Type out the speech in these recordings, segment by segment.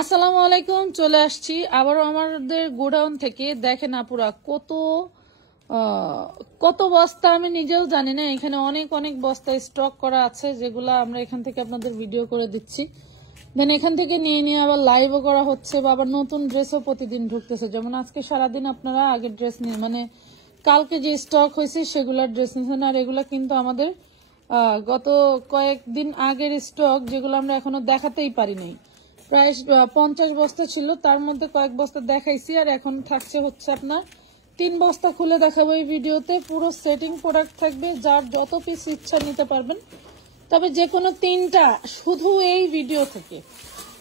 আসসালামু আলাইকুম, চলে আসছি আবারও আমাদের গোডাউন থেকে। দেখেন আপুরা, কত বস্তা আমি নিজেও জানি না। এখানে অনেক অনেক বস্তা স্টক করা আছে, যেগুলো আমরা এখান থেকে আপনাদের ভিডিও করে দিচ্ছি। দেন এখান থেকে নিয়ে নিয়ে আবার লাইভও করা হচ্ছে, বা আবার নতুন ড্রেসও প্রতিদিন ঢুকতেছে। যেমন আজকে সারাদিন আপনারা আগের ড্রেস নিয়ে, মানে কালকে যে স্টক হয়েছে সেগুলোর ড্রেস নিয়েছেন। আর এগুলা কিন্তু আমাদের গত কয়েকদিন আগের স্টক, যেগুলো আমরা এখনো দেখাতেই পারি নাই। প্রায় 50 বস্তা ছিল, তার মধ্যে কয়েক বস্তা দেখাইছি, আর এখন থাকছে হচ্ছে আপনার 3 বস্তা খুলে দেখাবো এই ভিডিওতে। পুরো সেটিং প্রোডাক্ট থাকবে, যার যত পিস ইচ্ছা নিতে পারবেন। তবে যে কোনো 3টা শুধু এই ভিডিও থেকে,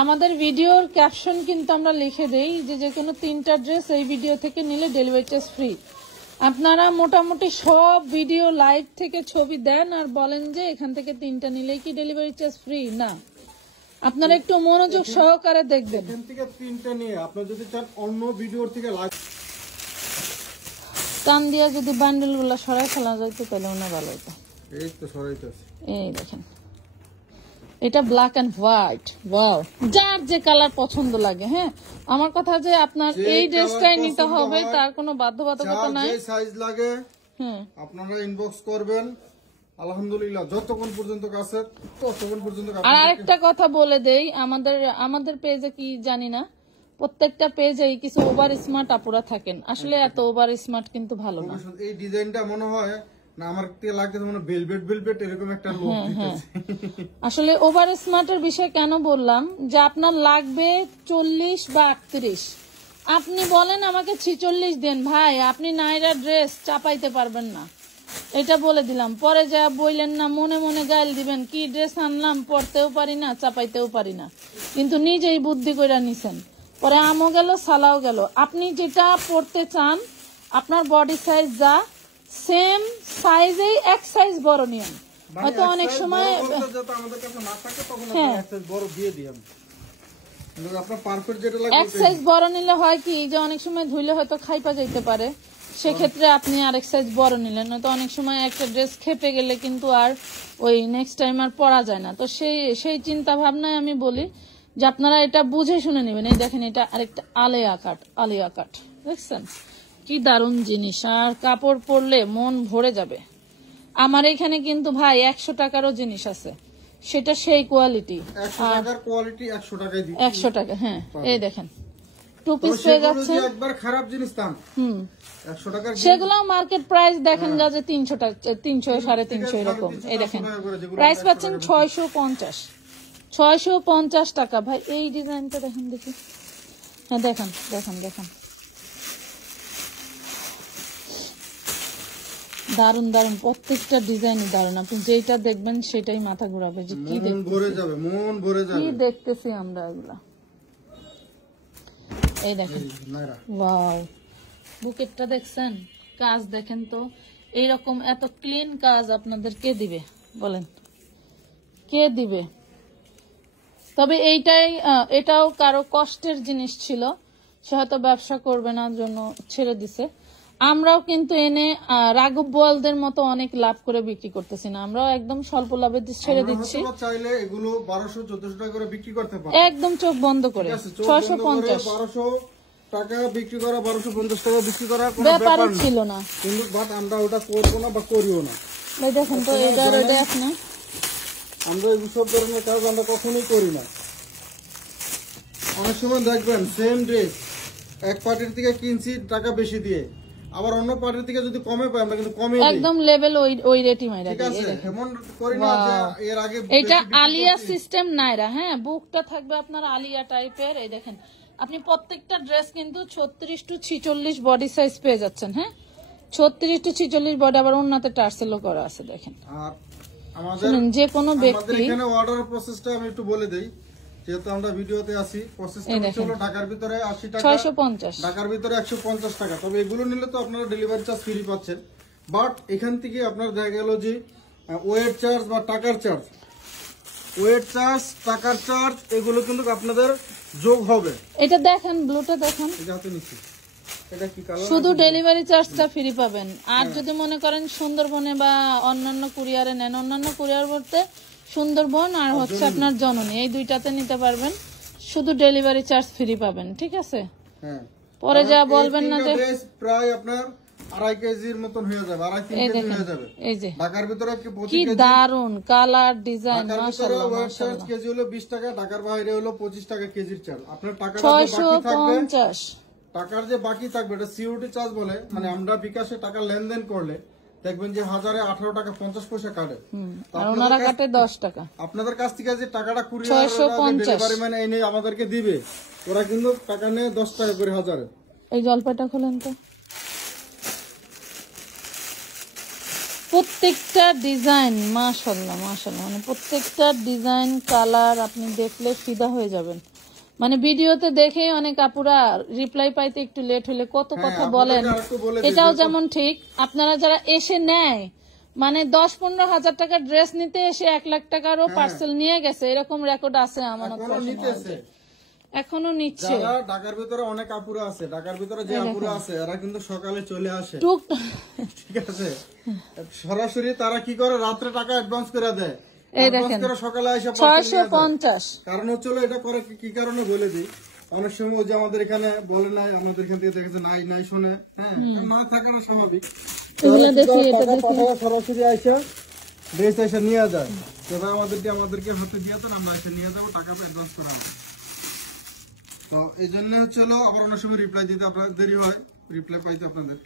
আমাদের ভিডিওর ক্যাপশন কিন্তু আমরা লিখে দেই যে কোনো 3টা ড্রেস এই ভিডিও থেকে নিলে ডেলিভারি চার্জ ফ্রি। আপনারা মোটামুটি সব ভিডিও লাইভ থেকে ছবি দেন আর বলেন যে এখান থেকে 3টা নিলেই কি ডেলিভারি চার্জ ফ্রি। না, আপনারা একটু মনোযোগ সহকারে দেখবেন। এখান থেকে 3টা নিয়ে আপনারা যদি চান অন্য ভিডিওর থেকে লাইভ টান দিয়ে যদি বান্ডেল গুলা সরাই ফেলা যাইতো তাহলে ওনা ভালো হতো। এই তো সরাইতেছে, এই দেখেন, এটা ব্ল্যাক এন্ড হোয়াইট। ওয়াও, যার যে কালার পছন্দ লাগে। হ্যাঁ, আমার কথা যে আপনার এই ড্রেসটাই নিতে হবে তার কোনো বাধ্যবাধকতা নাই। যে সাইজ লাগে আপনারা ইনবক্স করবেন। আলহামদুলিল্লাহ, যতক্ষণ পর্যন্ত কাছে ততক্ষণ পর্যন্ত। আর আরেকটা কথা বলে দেই, আমাদের পেজে কি জানি না, প্রত্যেকটা পেজেই কিছু ওভার স্মার্ট আপুরা থাকেন। আসলে এত ওভার স্মার্ট কিন্তু ভালো না। এই ডিজাইনটা মনে হয় না আমার থেকে লাগতেছে, মনে ভেলভেট এরকম একটা লুক দিতেছে। আসলে ওভার স্মার্টের বিষয় কেন বললাম, যে আপনার লাগবে 40 বা 38, আপনি বলেন আমাকে 46 দেন ভাই, আপনি নাইরা ড্রেস চাপাইতে পারবেন না, এটা বলে দিলাম। পরে যা বললেন না, মনে মনে গাইল দিবেন, কি ড্রেস আনলাম, পরতেও পারি না, চাপাইতেও পারি না, কিন্তু নিজেই বুদ্ধি করে নিছেন। পরে আমও গেল, সালাও গেল। আপনি যেটা পরতে চান, আপনার বডি সাইজ যা, সেম সাইজেই এক সাইজ বড় নিয়েন। হয়তো অনেক সময় এক সাইজ বড় নিলে হয় কি, যে অনেক সময় ধুইলে হয়তো খাইপা যাইতে পারে, সেক্ষেত্রে আপনি আরেক সাইজ বড় নিলেন। তো অনেক সময় একটা ড্রেস খেপে গেলে কিন্তু আর ওই নেক্সট টাইম আর পরা যায় না। তো সেই চিন্তা ভাবনায় আমি বলি যে আপনারা এটা বুঝে শুনে নেবেন। এই দেখেন, এটা আরেকটা আলিয়া কাট, দেখছেন কি দারুণ জিনিস, আর কাপড় পরলে মন ভরে যাবে। আমার এখানে কিন্তু ভাই 100 টাকারও জিনিস আছে, সেটা সেই কোয়ালিটি। 100 টাকা, হ্যাঁ। এই দেখেন, 2 পিস পেয়ে যাচ্ছে। একবার খারাপ জিনিস দাম 100 টাকা, সেগুলো মার্কেট প্রাইস দেখেন যা যে 300 টাকা, 300 350 এরকম। এই দেখেন, প্রাইস পাচ্ছেন 650 টাকা। ভাই এই ডিজাইনটা দেখেন, দেখি। হ্যাঁ, দেখেন দারুন দারুন, প্রত্যেকটা ডিজাইনই দারুন। আপনি যেটা দেখবেন সেটাই মাথা ঘুরাবে যে কি মন ভরে যাবে, কি দেখতেছি আমরা এগুলা। এই দেখেন, ওয়াও, বুকেটটা দেখছেন, কাজ দেখেন তো। এইরকম এত ক্লিন কাজ আপনাদের কে দিবে বলেন, কে দিবে? তবে এটাও কারো কষ্টের জিনিস ছিল, সে হয়তো ব্যবসা করবে না জন্য ছেড়ে দিছে। আমরাও কিন্তু এনে রাঘব বোয়ালদের মতো অনেক লাভ করে বিক্রি করতেছি না, আমরাও একদম স্বল্প লাভে ছেড়ে দিচ্ছি। চাইলে এগুলো 1200-1400 টাকা করে বিক্রি করতে পারে, একদম চোখ বন্ধ করে। 650 টাকা বিক্রি করা, 1250 টাকা বিক্রি করা কোনো ব্যাপার ছিল না, কিন্তু বাট আমরা ওটা করবো না বা করিও না। ভাই দেখেন তো, এটা দেখ না, আমরা এইসব ধরনের কাজ আমরা কখনোই করি না। অনেক সময় দেখবেন সেম ড্রেস এক পার্টির থেকে কিনছি টাকা বেশি দিয়ে, আবার অন্য পার্টির থেকে যদি কমে পাই আমরা কিন্তু কমে একদম লেভেল ওই রেটই মাইরা ঠিক আছে, এমন করি না যে এর আগে। এটা আলিয়া সিস্টেম নাইরা, হ্যাঁ, বুকটা থাকবে আপনার আলিয়া টাইপের। এই দেখেন, আপনি প্রত্যেকটা ড্রেস কিন্তু 36 to 46 বডি সাইজ পেয়ে যাচ্ছেন। হ্যাঁ, 36 to 46 বডি, আবার ওন্নাতে টার্সেলও করা আছে। দেখেন, আর আমাদের যে কোনো ব্যক্তি, এখানে অর্ডার প্রসেসটা আমি একটু বলে দেই, যেহেতু আমরা ভিডিওতে আছি। প্রসেসটা হলো ঢাকার ভিতরে 80 টাকা, 650, ঢাকার ভিতরে 150 টাকা। তবে এগুলো নিলে তো আপনারা ডেলিভারি চার্জ ফ্রি পাচ্ছেন। বাট এখান থেকে আপনার দেখা গেল যে ওয়েট চার্জ বা টাকার চার্জ, এগুলো কিন্তু আপনাদের যোগ হবে। এটা দেখেন, ব্লুটা দেখেন, এটা কি কালার, শুধু ডেলিভারি চার্জটা ফ্রি পাবেন। আর যদি মনে করেন সুন্দরবনে বা অন্যান্য কুরিয়ারে নেন, অন্যান্য কুরিয়ার বলতে সুন্দরবন আর হচ্ছে আপনার জননী, এই দুইটাতে নিতে পারবেন, শুধু ডেলিভারি চার্জ ফ্রি পাবেন, ঠিক আছে? হ্যাঁ, পরে যা বলবেন না যে ড্রেস প্রায় আপনার 2.5 কেজির মতন হয়ে যাবে, 2.5-3 কেজি হয়ে যাবে। এই যে ঢাকার ভিতরে কি দারুন কালার ডিজাইন, ঢাকার ভিতরে মাশাআল্লাহ ওয়েট চার্জ মাশাআল্লাহ। কেজি হলো 20 টাকা, ঢাকার বাইরে হলো 25 টাকা কেজির চাল। আপনার টাকাটা যে বাকি থাকবে, 650 টাকার যে বাকি থাকবে এটা সিওটি চার্জ বলে, মানে আমরা বিকাশে টাকা লেনদেন করলে দেখবেন যে 18 টাকা 50 পয়সা কাটে। আর ওনারা কাটে 10 টাকা। আপনাদের কাছ থেকে যে টাকাটা কুরিয়ার ডেলিভারি ম্যান এনে আমাদেরকে দিবে, ওরা কিন্তু টাকা নেয় 10 টাকা করে হাজারে। এই জলপাইটা খোলেন তো। প্রত্যেকটা ডিজাইন মাশাআল্লাহ মাশাআল্লাহ, মানে প্রত্যেকটা ডিজাইন কালার আপনি দেখলে ফিদা হয়ে যাবেন। মানে ভিডিওতে দেখে অনেক আপুরা রিপ্লাই পাইতে একটু লেট হলে কত কথা বলেন, এটাও যেমন ঠিক। আপনারা যারা এসে নেয়, মানে 10-15 হাজার টাকা ড্রেস নিতে এসে 1 লাখ টাকারও পার্সেল নিয়ে গেছে, এরকম রেকর্ড আছে আমানত এখনো নিচ্ছে। যারা ঢাকার ভিতরে অনেক আপুরা আছে, ঢাকার ভিতরে যে আপুরা আছে এরা কিন্তু সকালে চলে আসে, ঠিক আছে? সরাসরি তারা কি করে, রাত্রে টাকা অ্যাডভান্স করে দেয়, এই দেখেন সকালে আসে 650। কারণ হচ্ছে এটা করে কি কারণে বলে দিই। অনেক সময় যে আমাদের এখানে বলে নাই, আমাদের এখান থেকে দেখেছে নাই নাই শুনে, হ্যাঁ না থাকানো স্বাভাবিক। সরাসরি আসে ড্রেস এসে নিয়ে যায়, তবে আমাদেরকে হতে দিয়ে দেন, আমরা এসে নিয়ে যাবো, টাকা অ্যাডভান্স করা হবে। তো এই জন্য হচ্ছিল আবার অনেক সময় রিপ্লাই দিতে আপনার দেরি হয়, রিপ্লাই পাইতে আপনাদের।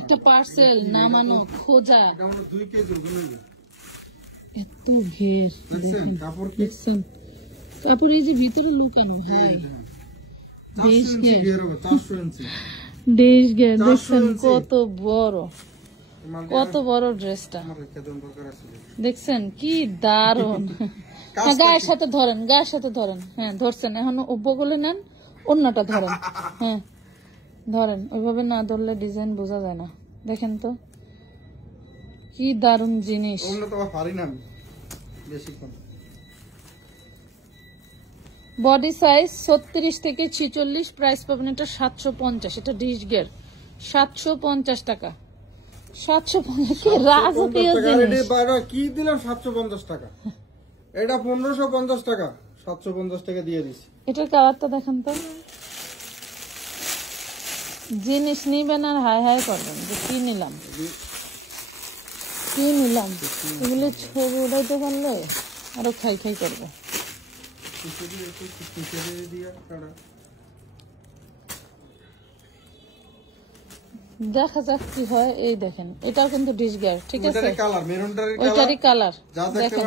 একটা পার্সেল নামানো খোঁজা, এটা আমরা 2 কেজি ওখানে এত ঘের দেখছেন, কাপড় কি দেখছেন, কাপড় এই যে ভিতরে লুকানো ভাই, 400 ইঞ্চি ঘের হবে, 400 ইঞ্চি দেশ ঘের দেখছেন কত বড়, কত বড় ড্রেসটা আমার রেখে দেন দরকার আছে। দেখছেন কি দারুন। গায়ের সাথে ধরেন, গায়ের সাথে ধরেন, হ্যাঁ ধরছেন, এখন বগলে নেন, অন্যটা ধরেন, হ্যাঁ ধরেন, ওইভাবে না ধরলে ডিজাইন বোঝা যায় না। দেখেন তো কি দারুন জিনিস। অন্য তো পারি না আমি বেশিক্ষণ। বডি সাইজ 36 থেকে 46, প্রাইস পাবেন এটা 750, এটা ডিশ গের 750 টাকা। 750 কি রাজকীয় জিনিস, কি দিলাম 750 টাকা, এটা 1550 টাকা, 750 টাকা দিয়ে দিছি। এটার কালারটা দেখেন তো, জিনিস নিবেন আর হাই হাই করবেন যে কি নিলাম কি নিলাম। এগুলো ছবি উঠাইতে পারলে আরো খাই খাই করবে। দেখা যাক কি হয়। এই দেখেন এটাও কিন্তু ডিশ গিয়ার, ঠিক আছে, ওইটারই কালার দেখেন।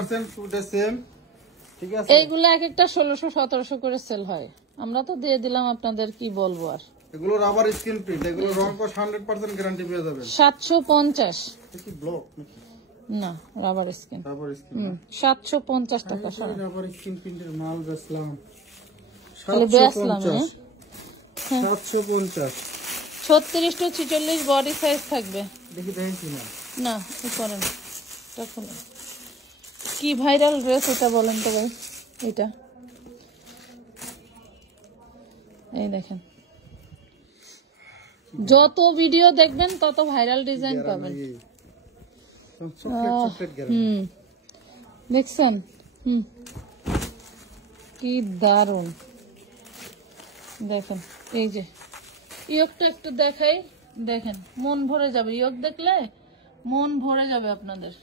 এইগুলো এক একটা 1600-1700 করে সেল হয়, আমরা তো দিয়ে দিলাম আপনাদের, কি বলবো আর। এগুলো রাবার স্ক্রিন প্রিন্ট, এগুলো রং কস 100% গ্যারান্টি পেয়ে যাবেন। 750 কি ব্লক নাকি না, রাবার স্ক্রিন, রাবার স্ক্রিন 750 টাকা। রাবার স্ক্রিন প্রিন্টের মাল বেচলাম, তাহলে বেচলাম 750। 36 to 46 বডি সাইজ থাকবে। দেখি দেখি না না ই করেন, এটা খুলেন। কি ভাইরাল ড্রেস এটা বলেন তো ভাই, এটা এই দেখেন, যত ভিডিও দেখবেন তত ভাইরাল ডিজাইন পাবেন। দেখছেন কি দারুন, দেখেন এই যে ইয়কটা একটু দেখাই, দেখেন মন ভরে যাবে, ইয়ক দেখলে মন ভরে যাবে আপনাদের।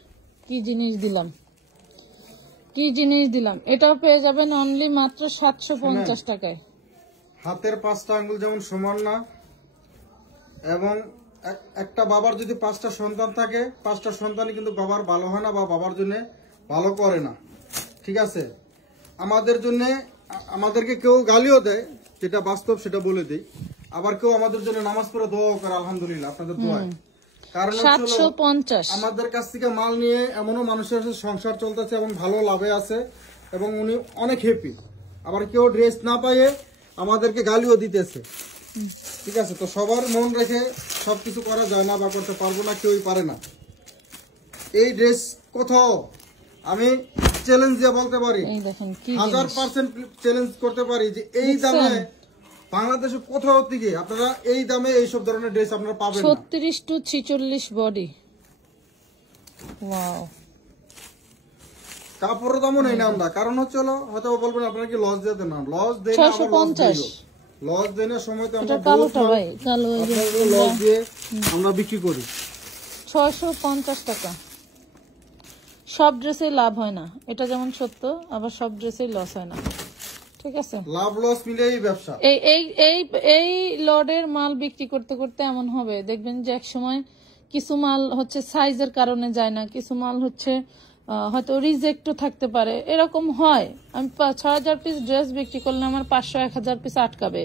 কি জিনিস দিলাম, কি জিনিস দিলাম। এটাও পেয়ে যাবেন অনলি মাত্র 750 টাকায়। হাতের 5টা আঙ্গুল যেমন সমান না, এবং একটা বাবার যদি 5টা সন্তান থাকে, 5টা সন্তানই কিন্তু বাবার ভালো হয় না বা বাবার জন্য ভালো করে না, ঠিক আছে? আমাদের জন্য আমাদেরকে কেউ গালিও দেয়, যেটা বাস্তব সেটা বলে দেই, আবার কেউ আমাদের জন্য নামাজ পড়ে দোয়া করে, আলহামদুলিল্লাহ আপনাদের দোয়ায়। কারণ 750 আমাদের কাছ থেকে মাল নিয়ে এমনও মানুষের সংসার চলতেছে এবং ভালো লাভে আছে এবং উনি অনেক হ্যাপি। আবার কেউ ড্রেস না পাইয়ে আমাদেরকে গালিও দিতেছে, ঠিক আছে? তো সবার মন রেখে সবকিছু করা যায় না বা করতে পারবো না, কেউই পারে না। এই ড্রেস কোথাও আমি চ্যালেঞ্জ দিয়ে বলতে পারি, 1000% চ্যালেঞ্জ করতে পারি যে এই দামে বাংলাদেশে কোথাও থেকে আপনারা এই দামে এইসব ধরনের ড্রেস আপনারা পাবেন না। 36 to 46 বডি, ওয়াও কাপড়ের দামও নেই না আমরা, কারণ হচ্ছে হলো হয়তো বলবেন আপনারা কি লস দিতে না, লস দেই না, 650 লস দেই না, সময় তো এটা আমরা কালোটা ভাই, কালো এই যে লস দিয়ে আমরা বিক্রি করি। 650 টাকা। সব ড্রেসে লাভ হয় না, এটা যেমন সত্য, আবার সব ড্রেসেই লস হয় না, ঠিক আছে? লাভ লস মিলেই ব্যবসা। এই এই এই এই লডের মাল বিক্রি করতে করতে এমন হবে, দেখবেন যে এক সময় কিছু মাল হচ্ছে সাইজের কারণে যায় না, কিছু মাল হচ্ছে হয়তো রিজেক্টও থাকতে পারে, এরকম হয়। আমি 6000 পিস ড্রেস বিক্রি করলে আমার 500-1000 পিস আটকাবে,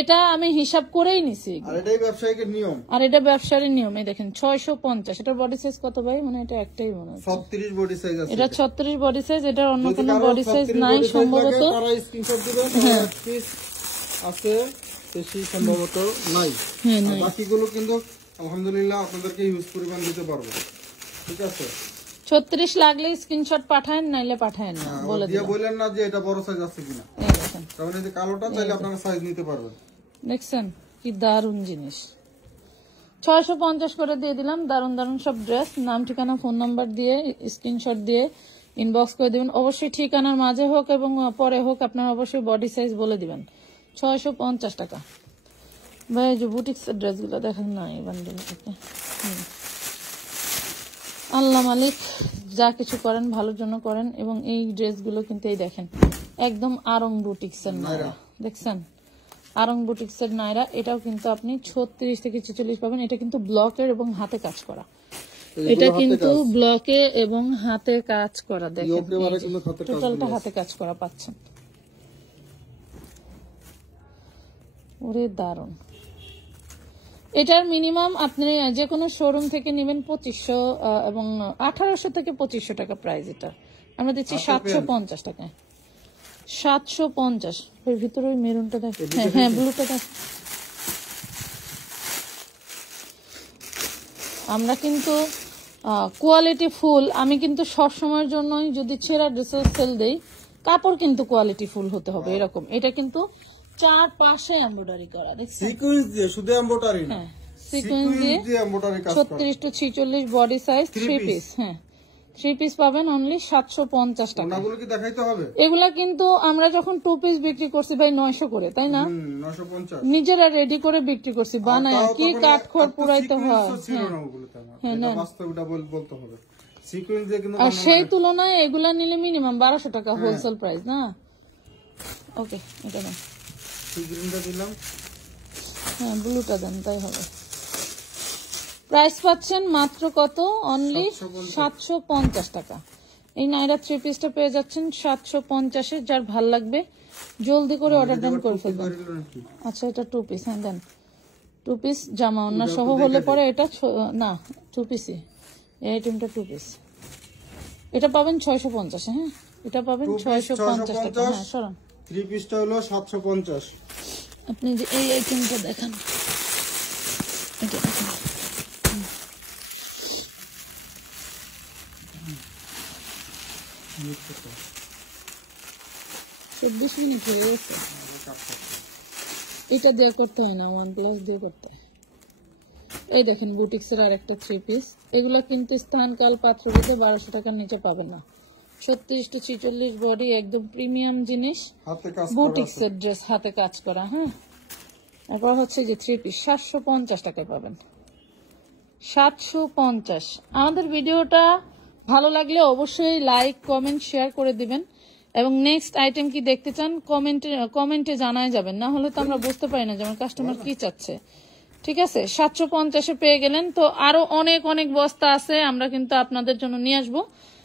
এটা আমি হিসাব করেই নিছি। আর এটাই ব্যবসায়িকের নিয়ম, আর এটা ব্যবসার নিয়ম। এই দেখেন 650, এটার বডি সাইজ কত ভাই? মানে এটা একটাই মনে হয় 36 বডি সাইজ আছে, এটা 36 বডি সাইজ, এটার অন্য কোনো বডি সাইজ নাই সম্ভবত। তারা স্ক্রিনশট দিবেন, এক পিস আছে বেশি সম্ভবত নাই, হ্যাঁ আর নাই। বাকিগুলো কিন্তু আলহামদুলিল্লাহ আপনাদেরকে ইউজ পরিমাণ দিতে পারবো, ঠিক আছে? 36 লাগলে স্ক্রিনশট পাঠায়েন, নাইলে পাঠায়েন না, বলে দিয়ে দিলাম। বললেন না যে এটা বড় সাইজ আছে কিনা, এই দেখেন, কারণ এই যে কালোটা চাইলে আপনারা সাইজ নিতে পারবেন। দেখছেন কি দারুণ জিনিস। 650 করে দিয়ে দিলাম। দারুণ দারুণ সব ড্রেস। নাম ঠিকানা ফোন নাম্বার দিয়ে স্ক্রিনশট দিয়ে ইনবক্স করে দিবেন। অবশ্যই ঠিকানার মাঝে হোক এবং পরে হোক আপনারা অবশ্যই বডি সাইজ বলে দিবেন। 650 টাকা। ভাই যে বুটিক্স ড্রেসগুলো দেখেন না এই বান্ডেল থেকে। আল্লাহ মালিক যা কিছু করেন ভালোর জন্য করেন। এবং এই ড্রেসগুলো কিন্তু এই দেখেন একদম আরং বুটিক্সের নায়রা, দেখছেন আরং বুটিক্সের নায়রা। এটাও কিন্তু আপনি 36 থেকে 46 পাবেন। এটা কিন্তু ব্লকের এবং হাতে কাজ করা, এটা কিন্তু ব্লকে এবং হাতে কাজ করা। দেখেন টোটালটা হাতে কাজ করা পাচ্ছেন। ওরে দারুন। এটার মিনিমাম আপনি যে কোনো শোরুম থেকে নেবেন 2500 এবং 1800 থেকে 2500 টাকা প্রাইস। এটা আমরা দিচ্ছি 750 টাকায়। 750 এর ভিতরে ওই মেরুনটা দেখেন, হ্যাঁ ব্লুটা দেখেন। আমরা কিন্তু কোয়ালিটি ফুল, আমি কিন্তু সব সময়ের জন্যই যদি ছেঁড়া ড্রেসের সেল দেই, কাপড় কিন্তু কোয়ালিটি ফুল হতে হবে এরকম। এটা কিন্তু চারপাশে এমব্রয়ডারি করা, দেখছেন সিকোয়েন্স দিয়ে, শুধু এমব্রয়ডারি না, সিকোয়েন্স দিয়ে এমব্রয়ডারি কাজ করা। 36 টু 46 বডি সাইজ 3 পিস। হ্যাঁ 3 পিস পাবেন অনলি 750 টাকা। ওনাগুলো কি দেখাইতে হবে? এগুলা কিন্তু আমরা যখন 2 পিস বিক্রি করছি ভাই 900 করে, তাই না? 950 নিজেরা রেডি করে বিক্রি করছি, বানায় কি কাঠখড় পুরাইতে হয়। হ্যাঁ না, বাস্তবটা বলতে হবে। সিকোয়েন্স দিয়ে কিন্তু আর সেই তুলনায় এগুলা নিলে মিনিমাম 1200 টাকা হোলসেল প্রাইস না। ওকে এটা দেন, গ্রিনটা দিলাম, হ্যাঁ ব্লুটা দেন, তাই হবে। প্রাইস পাচ্ছেন মাত্র কত? অনলি 750 টাকা। এই নাইরা 3 পিসটা পেয়ে যাচ্ছেন 750-এ। যার ভাল লাগবে জলদি করে অর্ডার ডান করে ফেলবেন। আচ্ছা এটা 2 পিস, হ্যাঁ দেন 2 পিস জামা ওন্না সহ হলে পরে এটা না 2 পিসই, এই আইটেমটা 2 পিস। এটা পাবেন 650, হ্যাঁ এটা পাবেন 650 টাকা। হ্যাঁ সরান, 3 পিসটা হলো 750। আপনি যে এই আইটেমটা দেখান, এটা দেখেন। চব্বিশ মিনিট হয়ে গেছে। এটা দিয়ে করতে হয় না, OnePlus দিয়ে করতে হয়। এই দেখেন বুটিক্সের আর একটা 3 পিস। এগুলো কিন্তু স্থান কাল পাত্র ভেদে 1200 টাকার নিচে পাবেন না। 36 টু 46 বডি, একদম প্রিমিয়াম জিনিস, বুটিক্সের ড্রেস হাতে কাজ করা। হ্যাঁ এরপর হচ্ছে যে 3 পিস 750 টাকায় পাবেন। 750। আমাদের ভিডিওটা ভালো লাগলে অবশ্যই লাইক কমেন্ট শেয়ার করে দিবেন এবং নেক্সট আইটেম কি দেখতে চান কমেন্টে জানায় যাবেন, না হলে তো আমরা বুঝতে পারি না যে আমার কাস্টমার কি চাচ্ছে। ঠিক আছে 750-এ পেয়ে গেলেন। তো আরো অনেক অনেক বস্তা আছে, আমরা কিন্তু আপনাদের জন্য নিয়ে আসবো।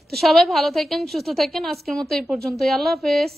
তো সবাই ভালো থাকেন, সুস্থ থাকেন। আজকের মতো এই পর্যন্তই। আল্লাহ হাফেজ।